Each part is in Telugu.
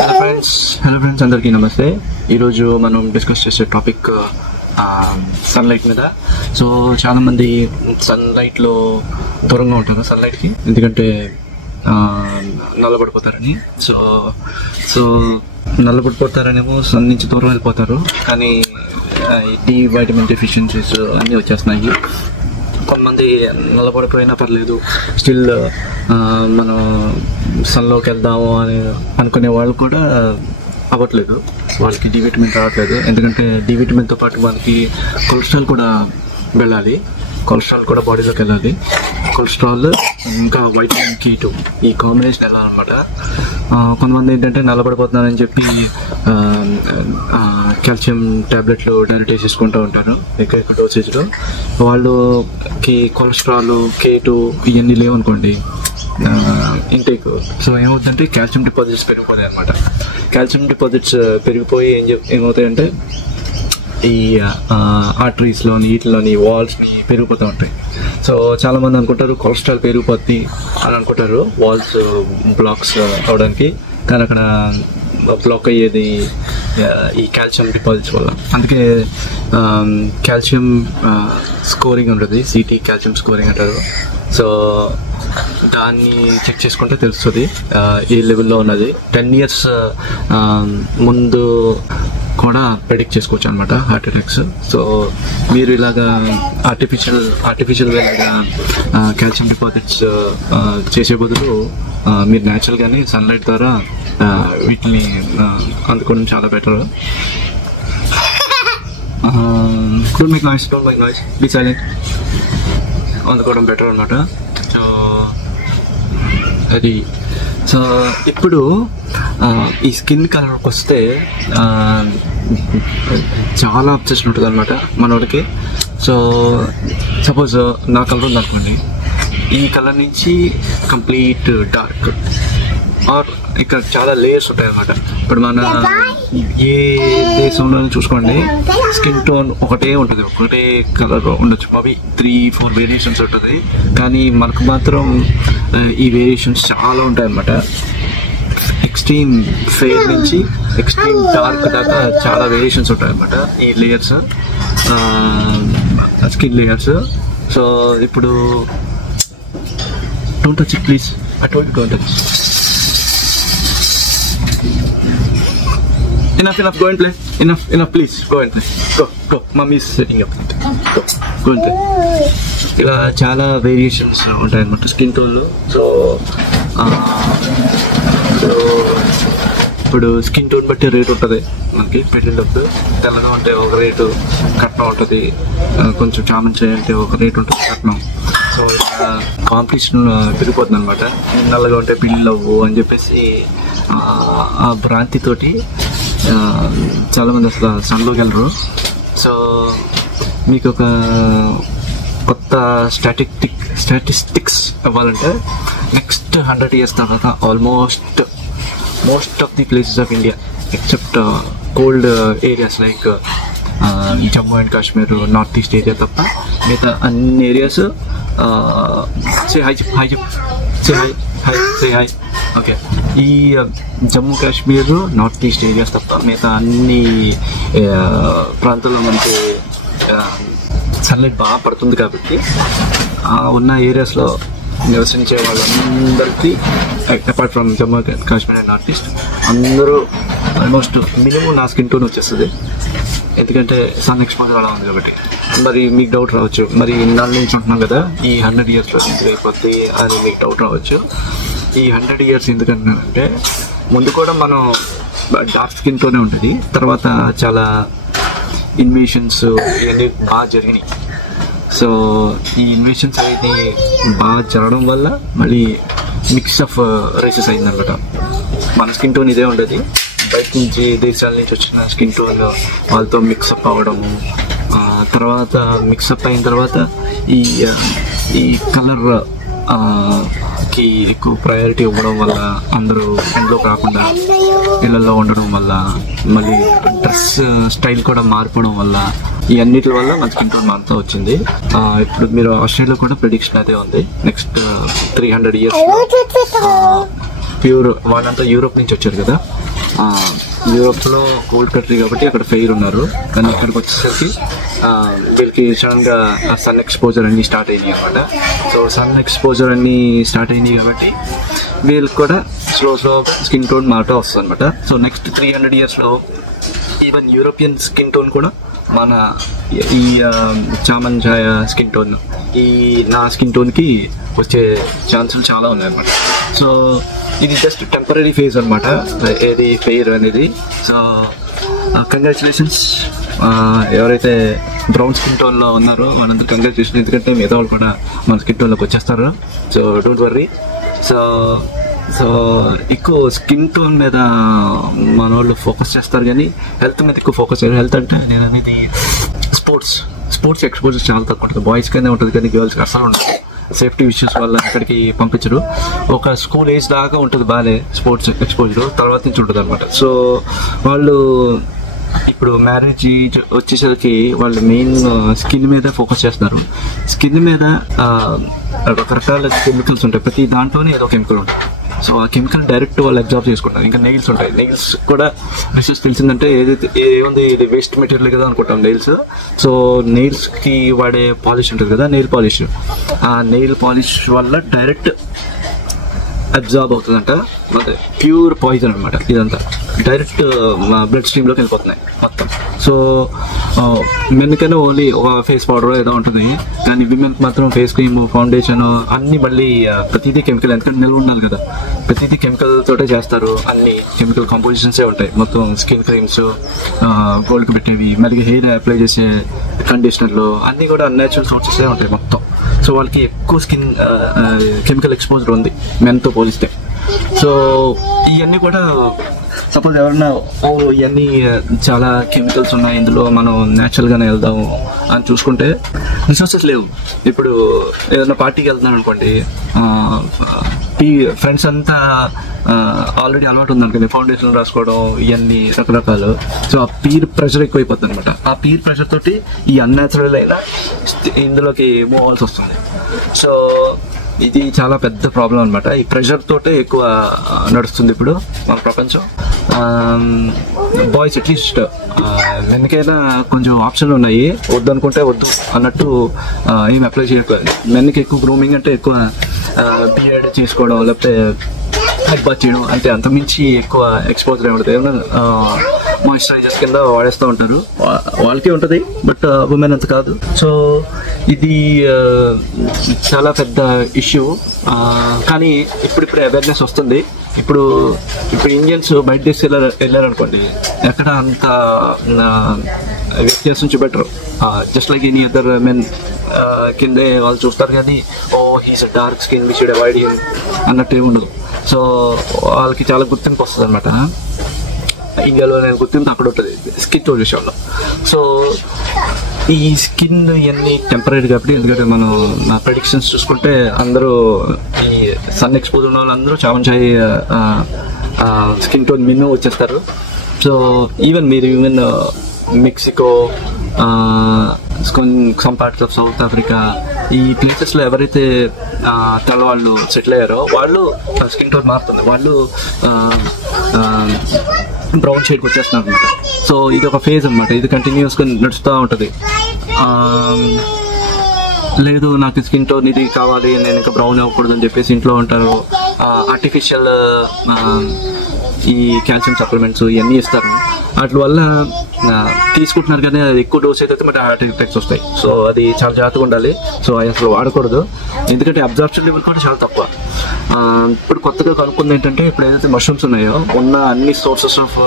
హలో ఫ్రెండ్స్, అందరికీ నమస్తే. ఈరోజు మనం డిస్కస్ చేసే టాపిక్ సన్లైట్ మీద. సో చాలామంది సన్లైట్లో దూరంగా ఉంటారు సన్లైట్కి, ఎందుకంటే నల్లబడిపోతారని. సో నల్లబడిపోతారనేమో సన్ నుంచి దూరం వెళ్ళిపోతారు, కానీ డి వైటమిన్ డెఫిషియన్సీస్ అన్నీ వచ్చేస్తున్నాయి. కొంతమంది నల్లబడిపోయినా పర్లేదు, స్టిల్ మనం సన్లోకి వెళ్దాము అని అనుకునే వాళ్ళు కూడా అవ్వట్లేదు, వాళ్ళకి డి విటమిన్ రావట్లేదు. ఎందుకంటే డి విటమిన్తో పాటు మనకి కొలెస్ట్రాల్ కూడా వెళ్ళాలి, కొలెస్ట్రాల్ కూడా బాడీలోకి వెళ్ళాలి. కొలెస్ట్రాల్ ఇంకా వైటమిన్ K2 ఈ కాంబినేషన్ వెళ్ళాలన్నమాట. కొంతమంది ఏంటంటే నల్లబడిపోతున్నారని చెప్పి కాల్షియం ట్యాబ్లెట్లు డైరెక్ట్ వేసేసుకుంటూ ఉంటారు ఎక్కువ డోసేజ్లో. వాళ్ళకి కొలెస్ట్రాల్ K2 ఇవన్నీ లేవనుకోండి ఇంటేక్. సో ఏమవుతుందంటే కాల్షియం డిపాజిట్స్ పెరిగిపోతాయి అనమాట. కాల్షియం డిపాజిట్స్ పెరిగిపోయి ఏమవుతాయంటే ఈ ఆర్టరీస్లోని వీటిలోని వాల్స్ని పెరిగిపోతూ ఉంటాయి. సో చాలామంది అనుకుంటారు కొలెస్ట్రాల్ పెరిగిపోద్ది అని అనుకుంటారు వాల్స్ బ్లాక్స్ అవడానికి, కానీ అక్కడ బ్లాక్ అయ్యేది ఈ కాల్షియం డిపాజిట్స్ వల్ల. అందుకే కాల్షియం స్కోరింగ్ ఉంటుంది, సిటీ కాల్షియం స్కోరింగ్ అంటారు. సో దాన్ని చెక్ చేసుకుంటే తెలుస్తుంది ఏ లెవెల్లో ఉన్నది. 10 years ముందు కూడా ప్రెడిక్ట్ చేసుకోవచ్చు అనమాట హార్ట్ అటాక్స్. సో మీరు ఇలాగా ఆర్టిఫిషియల్ ఇలాగా కాల్షియం డిపాజిట్స్ చేసే బదులు మీరు న్యాచురల్గానే సన్లైట్ ద్వారా వీటిని అందుకోవడం చాలా better. Don't make noise, be silent. అందుకోవడం బెటర్ అనమాట. సో అది. సో ఇప్పుడు ఈ స్కిన్ కలర్కి వస్తే చాలా అబ్సెషన్ ఉంటుంది అనమాట మనోడికి. సో సపోజ్ నా కలర్ ఉందనుకోండి, ఈ కలర్ నుంచి కంప్లీట్ డార్క్ ఆర్ ఇక్కడ చాలా లేయర్స్ ఉంటాయి అన్నమాట. ఇప్పుడు మన ఏ దేశంలో చూసుకోండి స్కిన్ టోన్ ఒకటే ఉంటుంది, ఒకటే కలర్ ఉండొచ్చు, మేబీ 3-4 వేరియేషన్స్ ఉంటుంది, కానీ మనకు మాత్రం ఈ వేరియేషన్స్ చాలా ఉంటాయి అన్నమాట. ఎక్స్ట్రీమ్ ఫేర్ నుంచి ఎక్స్ట్రీమ్ డార్క్ దాకా చాలా వేరియేషన్స్ ఉంటాయి అన్నమాట ఈ లేయర్స్, స్కిన్ లేయర్స్. సో ఇప్పుడు don't touch it please, I told you don't touch. Enough, go and play. Enough, please, go and play. Go. Mommy is setting up. Go and play. ఇలా చాలా వేరియేషన్స్ ఉంటాయి అన్నమాట స్కిన్ టోన్లో. సో ఇప్పుడు స్కిన్ టోన్ బట్టి రేట్ ఉంటుంది మనకి పెట్టేటప్పుడు. తెల్లగా ఉంటే ఒక రేటు కట్నం ఉంటుంది, కొంచెం చామంతి అంటే ఒక రేటు ఉంటుంది కట్నం. సో కాంపిటీషన్ పెరిగిపోతుంది అనమాట. నల్లగా ఉంటే పిల్లలు అవ్వు అని చెప్పేసి ఆ భ్రాంతితోటి చాలామంది అసలు సన్లోకి వెళ్ళరు. సో మీకు ఒక కొత్త స్టాటిస్టిక్స్ ఇవ్వాలంటే నెక్స్ట్ 100 years తర్వాత most of the places of India except cold areas like Jammu and Kashmir, north east area తప్ప మిగతా అన్ని ఏరియాస్ సే హాయ్ ఓకే. ఈ Jammu Kashmir, north east areas తప్ప మిగతా అన్ని ప్రాంతాల్లో మనకి సన్లైట్ బాగా పడుతుంది. కాబట్టి ఉన్న ఏరియాస్లో నివసించే వాళ్ళందరికీ apart from Jammu Kashmir and north east అందరూ ఆల్మోస్ట్ మినిమం నా స్కిన్ టోన్ వచ్చేస్తుంది, ఎందుకంటే సన్ ఎక్స్పోజర్ అలా ఉంది కాబట్టి. మరి మీకు డౌట్ రావచ్చు, మరి ఇన్నాళ్ళ నుంచి ఉంటున్నాం కదా ఈ 100 yearsలో ఎందుకు అయిపోద్ది అని మీకు డౌట్ రావచ్చు. ఈ 100 years ఎందుకంటే ముందు కూడా మనం డార్క్ స్కిన్తోనే ఉంటుంది, తర్వాత చాలా ఇన్వేషన్స్ ఇవన్నీ బాగా జరిగినాయి. సో ఈ ఇన్వేషన్స్ అనేది బాగా జరగడం వల్ల మళ్ళీ మిక్స్ ఆఫ్ రేసెస్ అయిందనమాట. మన స్కిన్ టోన్ ఇదే ఉంటుంది, బయట నుంచి దేశాల నుంచి వచ్చిన స్కిన్ టోన్ వాళ్ళతో మిక్సప్ అవ్వడము, తర్వాత మిక్సప్ అయిన తర్వాత ఈ కలర్ కి ఎక్కువ ప్రయారిటీ ఇవ్వడం వల్ల అందరూ ఎండ్లోకి రాకుండా ఇళ్ళల్లో ఉండడం వల్ల, మళ్ళీ డ్రెస్ స్టైల్ కూడా మారిపోవడం వల్ల, ఈ అన్నిటి వల్ల మన స్కిన్ టోన్ మారుతూ వచ్చింది. ఇప్పుడు మీరు ఆస్ట్రేలియాలో కూడా ప్రెడిక్షన్ అయితే ఉంది నెక్స్ట్ 300 years ప్యూర్ వాళ్ళంతా యూరోప్ నుంచి వచ్చారు కదా, యూరోప్లో కోల్డ్ కంట్రీ కాబట్టి అక్కడ ఫెయిర్ ఉన్నారు, కానీ ఇక్కడికి వచ్చేసరికి వీళ్ళకి సడన్గా సన్ ఎక్స్పోజర్ అన్నీ స్టార్ట్ అయినాయి అనమాట. సో సన్ ఎక్స్పోజర్ అన్నీ స్టార్ట్ అయినాయి కాబట్టి వీళ్ళకి కూడా స్లో స్కిన్ టోన్ మాట వస్తుంది అనమాట. సో నెక్స్ట్ 300 yearsలో ఈవెన్ యూరోపియన్ స్కిన్ టోన్ కూడా మన ఈ చామన్ ఛాయ స్కిన్ టోన్, ఈ నా స్కిన్ టోన్కి వచ్చే ఛాన్సులు చాలా ఉన్నాయన్నమాట. సో ఇది జస్ట్ టెంపరీ ఫేజ్ అనమాట, ఏది ఫెయిర్ అనేది. సో కంగ్రాచులేషన్స్ ఎవరైతే బ్రౌన్ స్కిన్ టోన్లో ఉన్నారో వాళ్ళందరూ కంగ్రాచులేషన్, ఎందుకంటే మిగతా వాళ్ళు కూడా మన స్కిన్ టోన్లోకి వచ్చేస్తారు. So don't worry. సో ఎక్కువ స్కిన్ టోన్ మీద మన వాళ్ళు ఫోకస్ చేస్తారు కానీ హెల్త్ మీద ఎక్కువ ఫోకస్ చేయరు. హెల్త్ అంటే నేను అనేది స్పోర్ట్స్ ఎక్స్పోజర్ చాలా తక్కువ ఉంటుంది. బాయ్స్కైనా ఉంటుంది కానీ గర్ల్స్కి అసలు ఉండదు. సేఫ్టీ ఇష్యూస్ వల్ల అక్కడికి పంపించరు. ఒక స్కూల్ ఏజ్ దాకా ఉంటుంది బాగానే స్పోర్ట్స్ ఎక్స్పోజర్, తర్వాత నుంచి ఉంటుంది అనమాట. సో వాళ్ళు ఇప్పుడు మ్యారేజ్ వచ్చేసరికి వాళ్ళు మెయిన్ స్కిన్ మీద ఫోకస్ చేస్తున్నారు. స్కిన్ మీద రకరకాల కెమికల్స్ ఉంటాయి, ప్రతి దాంట్లోనే ఏదో కెమికల్ ఉంటుంది. సో ఆ కెమికల్ డైరెక్ట్ వాళ్ళు అబ్జర్వ్ చేసుకుంటారు. ఇంకా నెయిల్స్ ఉంటాయి, నెయిల్స్ కూడా రీసెర్చ్ తెలిసిందంటే ఏముంది ఇది వేస్ట్ మెటీరియల్ కదా అనుకుంటాం నెయిల్స్. సో నెయిల్స్కి వాడే పాలిష్ ఉంటుంది కదా, నెయిల్ పాలిష్, ఆ నెయిల్ పాలిష్ వల్ల డైరెక్ట్ అబ్జార్బ్ అవుతుందంట. అంటే ప్యూర్ పాయిజన్ అనమాట, ఇదంతా డైరెక్ట్ బ్లడ్ స్ట్రీమ్లోకి వెళ్ళిపోతున్నాయి మొత్తం. సో మెన్కైనా ఓన్లీ ఒక ఫేస్ పౌడర్ ఏదో ఉంటుంది, కానీ విమెన్కి మాత్రం ఫేస్ క్రీమ్, ఫౌండేషన్ అన్నీ మళ్ళీ ప్రతిదీ కెమికల్, ఎందుకంటే నిల్వ ఉండాలి కదా, ప్రతిదీ కెమికల్ తోటే చేస్తారు. అన్ని కెమికల్ కంపోజిషన్సే ఉంటాయి మొత్తం. స్కిన్ క్రీమ్స్, గోల్డ్కి పెట్టేవి, మళ్ళీ హెయిర్ అప్లై చేసే కండిషనర్లు అన్నీ కూడా అన్యాచురల్ సోర్సెసే ఉంటాయి మొత్తం. సో వాళ్ళకి ఎక్కువ స్కిన్ కెమికల్ ఎక్స్పోజర్ ఉంది మెన్తో పోలిస్తే. సో ఇవన్నీ కూడా సపోజ్ ఎవరన్నా ఇవన్నీ చాలా కెమికల్స్ ఉన్నాయి ఇందులో, మనం న్యాచురల్గానే వెళ్దాము అని చూసుకుంటే రిసోర్సెస్ లేవు. ఇప్పుడు ఏదైనా పార్టీకి వెళ్తున్నాను అనుకోండి, ఫ్రెండ్స్ అంతా ఆల్రెడీ అలవాటు ఉందనుకోండి ఫౌండేషన్ రాసుకోవడం, ఇవన్నీ రకరకాలు. సో ఆ పీర్ ప్రెషర్ ఎక్కువైపోతుంది అనమాట. ఆ పీర్ ప్రెషర్ తోటి ఈ అన్యాచురల్ అయినా ఇందులోకి మూవ్ అవ్వాల్సి వస్తుంది. సో ఇది చాలా పెద్ద ప్రాబ్లం అనమాట. ఈ ప్రెషర్ తోటే ఎక్కువ నడుస్తుంది ఇప్పుడు మన ప్రపంచం. బాయ్స్ అట్లీస్ట్ మెన్కైనా కొంచెం ఆప్షన్లు ఉన్నాయి, వద్దు అనుకుంటే వద్దు అన్నట్టు ఏం అప్లై చేయకపోయింది. మెన్కి ఎక్కువ గ్రూమింగ్ అంటే ఎక్కువ బియర్డ్ చేసుకోవడం, లేకపోతే హెడ్ బాత్ చేయడం, అంటే అంతమించి ఎక్కువ ఎక్స్పోజర్ ఏముంటుంది. ఏమన్నా మాయిశ్చరైజర్స్ కింద వాడేస్తూ ఉంటారు, వాళ్ళకే ఉంటుంది, బట్ ఉమెన్ అంత కాదు. సో ఇది చాలా పెద్ద ఇష్యూ. కానీ ఇప్పుడిప్పుడే అవేర్నెస్ వస్తుంది. ఇప్పుడు ఇండియన్స్ బయట దేశం వెళ్ళారనుకోండి, ఎక్కడ అంత వ్యత్యాసం చూపెట్టరు. Just like any other men కిందే వాళ్ళు చూస్తారు, కానీ oh he's dark skin we should avoid him అన్నట్టు ఏమి ఉండదు. సో వాళ్ళకి చాలా గుర్తింపు వస్తుంది అనమాట. ఇండియాలో నేను గుర్తింపు అక్కడ ఉంటుంది స్కిన్ టోన్ విషయంలో. సో ఈ స్కిన్ ఇవన్నీ టెంపరీ కాబట్టి, ఎందుకంటే మనం నా ప్రెడిక్షన్స్ చూసుకుంటే అందరూ ఈ సన్ ఎక్స్పోజ్ ఉన్న వాళ్ళందరూ చామన్ ఛాయ్ స్కిన్ టోన్ మినిమం వచ్చేస్తారు. So even Mexico, some parts of south Africa, ఈ ప్లేసెస్లో ఎవరైతే తెల్లవాళ్ళు సెటిల్ అయ్యారో వాళ్ళు స్కిన్ టోన్ మారుతుంది, వాళ్ళు బ్రౌన్ షేడ్కి వచ్చేస్తున్నారు అనమాట. సో ఇది ఒక ఫేజ్ అనమాట, ఇది కంటిన్యూస్గా నడుస్తూ ఉంటుంది. లేదు నాకు స్కిన్ టోన్ ఇది కావాలి, నేను ఇంకా బ్రౌన్ అవ్వకూడదు అని చెప్పేసి ఇంట్లో ఉంటారు. ఆర్టిఫిషియల్ ఈ కాల్షియం సప్లిమెంట్స్ ఇవన్నీ ఇస్తారు, వాటి వల్ల తీసుకుంటున్నారు, కానీ అది ఎక్కువ డోస్ అయితే బట్ హార్ట్ ఎఫెక్ట్స్ వస్తాయి. సో అది చాలా జాగ్రత్తగా ఉండాలి. సో అది అసలు వాడకూడదు, ఎందుకంటే అబ్జార్ప్షన్ లెవెల్ కూడా చాలా తక్కువ. ఇప్పుడు కొత్తగా కనుక్కుంది ఏంటంటే, ఇప్పుడు ఏదైతే మష్రూమ్స్ ఉన్నాయో ఉన్న అన్ని సోర్సెస్ ఆఫ్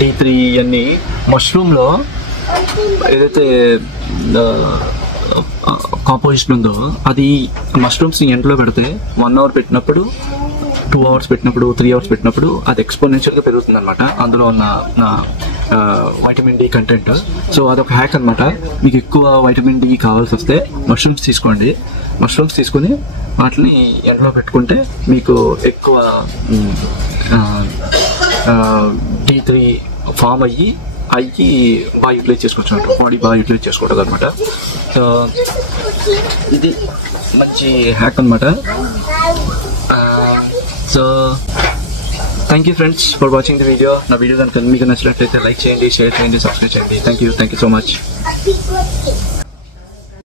D3 ఇవన్నీ మష్రూమ్లో ఏదైతే కాంపోజిషన్ ఉందో అది మష్రూమ్స్ని ఎండలో పెడితే 1 hour పెట్టినప్పుడు, 2 hours పెట్టినప్పుడు, 3 hours పెట్టినప్పుడు అది ఎక్స్పోనెన్షియల్గా పెరుగుతుంది అనమాట, అందులో ఉన్న వైటమిన్ డి కంటెంట్. సో అదొక హ్యాక్ అనమాట. మీకు ఎక్కువ వైటమిన్ డి కావాల్సి వస్తే మష్రూమ్స్ తీసుకోండి. మష్రూమ్స్ తీసుకుని వాటిని ఎండలో పెట్టుకుంటే మీకు ఎక్కువ D3 ఫామ్ అయ్యి బాగా యూటిలైజ్ చేసుకోవచ్చు అనమాట, బాడీ బాగా యూటిలైజ్ చేసుకుంటుంది అనమాట. సో ఇది మంచి హ్యాక్ అనమాట. So thank you friends for watching the video. నా వీడియో కనుక మీకు నచ్చినట్లయితే లైక్ చేయండి, షేర్ చేయండి, సబ్స్క్రైబ్ చేయండి. Thank you so much.